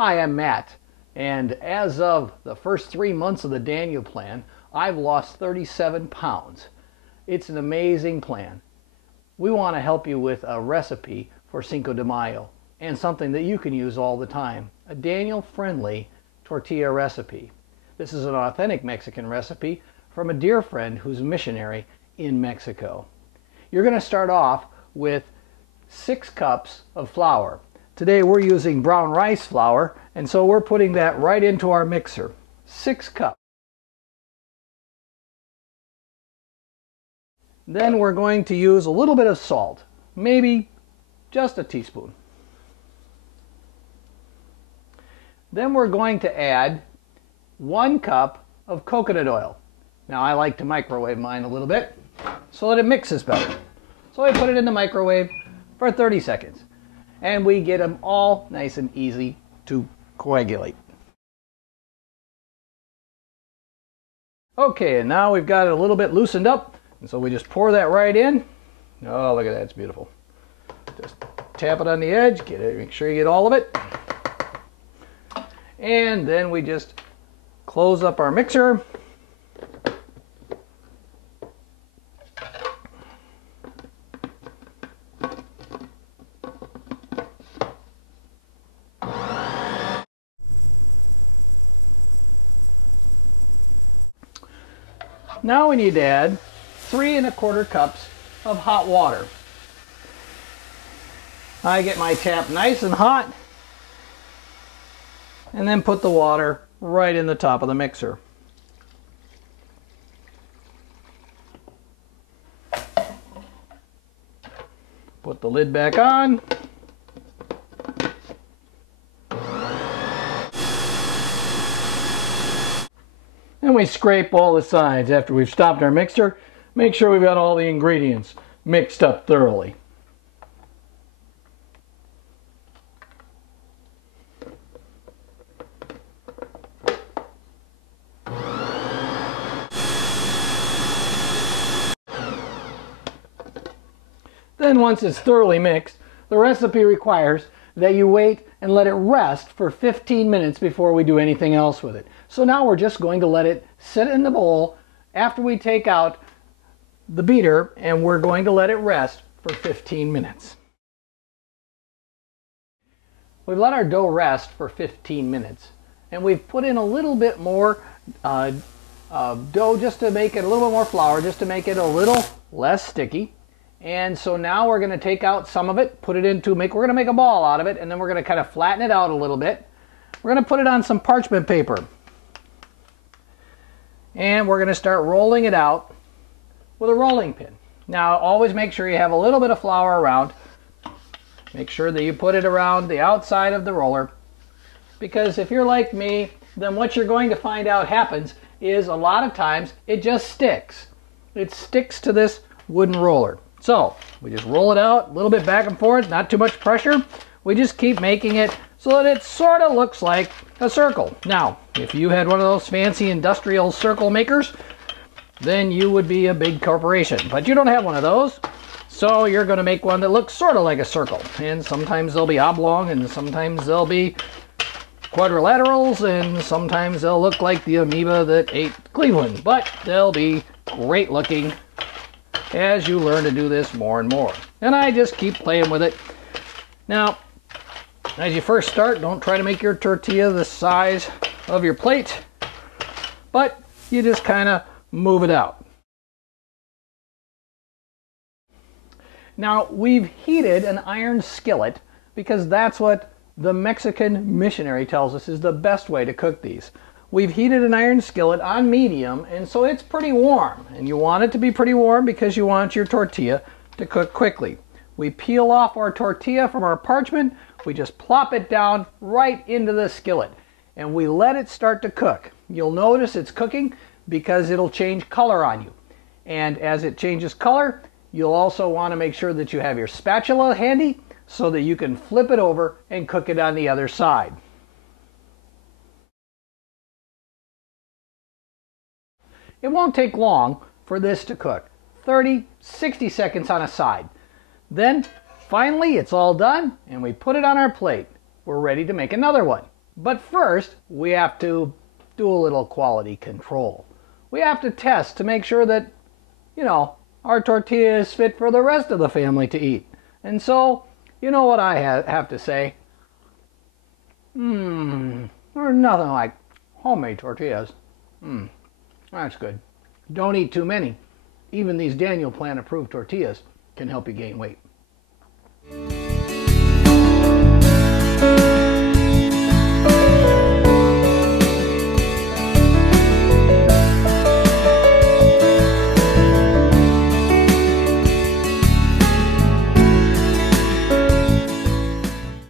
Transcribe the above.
Hi, I'm Matt, and as of the first 3 months of the Daniel plan, I've lost 37 pounds. It's an amazing plan. We want to help you with a recipe for Cinco de Mayo and something that you can use all the time, a Daniel-friendly tortilla recipe. This is an authentic Mexican recipe from a dear friend who's a missionary in Mexico. You're going to start off with 6 cups of flour. Today we're using brown rice flour, and so we're putting that right into our mixer. 6 cups. Then we're going to use a little bit of salt, maybe just a teaspoon. Then we're going to add 1 cup of coconut oil. Now I like to microwave mine a little bit so that it mixes better. So I put it in the microwave for 30 seconds. And we get them all nice and easy to coagulate. Okay, and now we've got it a little bit loosened up, and so we just pour that right in. Oh, look at that, it's beautiful. Just tap it on the edge, get it, make sure you get all of it. And then we just close up our mixer. Now we need to add 3 1/4 cups of hot water. I get my tap nice and hot and then put the water right in the top of the mixer. Put the lid back on. And we scrape all the sides after we've stopped our mixer. Make sure we've got all the ingredients mixed up thoroughly. Then once it's thoroughly mixed, the recipe requires that you wait and let it rest for 15 minutes before we do anything else with it. So now we're just going to let it sit in the bowl after we take out the beater, and we're going to let it rest for 15 minutes. We've let our dough rest for 15 minutes, and we've put in a little bit more dough just to make it a little bit more flour, just to make it a little less sticky. And so now we're going to take out some of it, put it into, we're going to make a ball out of it, and then we're going to kind of flatten it out a little bit. We're going to put it on some parchment paper. And we're going to start rolling it out with a rolling pin. Now always make sure you have a little bit of flour around. Make sure that you put it around the outside of the roller, because if you're like me, then what you're going to find out happens is a lot of times it just sticks. It sticks to this wooden roller. So we just roll it out a little bit back and forth, not too much pressure. We just keep making it so that it sort of looks like a circle. Now, if you had one of those fancy industrial circle makers, then you would be a big corporation. But you don't have one of those, so you're going to make one that looks sort of like a circle. And sometimes they'll be oblong, and sometimes they'll be quadrilaterals, and sometimes they'll look like the amoeba that ate Cleveland. But they'll be great looking as you learn to do this more and more. And I just keep playing with it. Now, as you first start, don't try to make your tortilla the size of your plate, but you just kind of move it out. Now, we've heated an iron skillet because that's what the Mexican missionary tells us is the best way to cook these. We've heated an iron skillet on medium, and so it's pretty warm. And you want it to be pretty warm because you want your tortilla to cook quickly. We peel off our tortilla from our parchment. We just plop it down right into the skillet, and we let it start to cook. You'll notice it's cooking because it'll change color on you. And as it changes color, you'll also want to make sure that you have your spatula handy so that you can flip it over and cook it on the other side. It won't take long for this to cook. 30, 60 seconds on a side. Then, finally, it's all done, and we put it on our plate. We're ready to make another one. But first, we have to do a little quality control. We have to test to make sure that, our tortilla is fit for the rest of the family to eat. And so, you know what I have to say? There's nothing like homemade tortillas. That's good. Don't eat too many. Even these Daniel Plan approved tortillas can help you gain weight.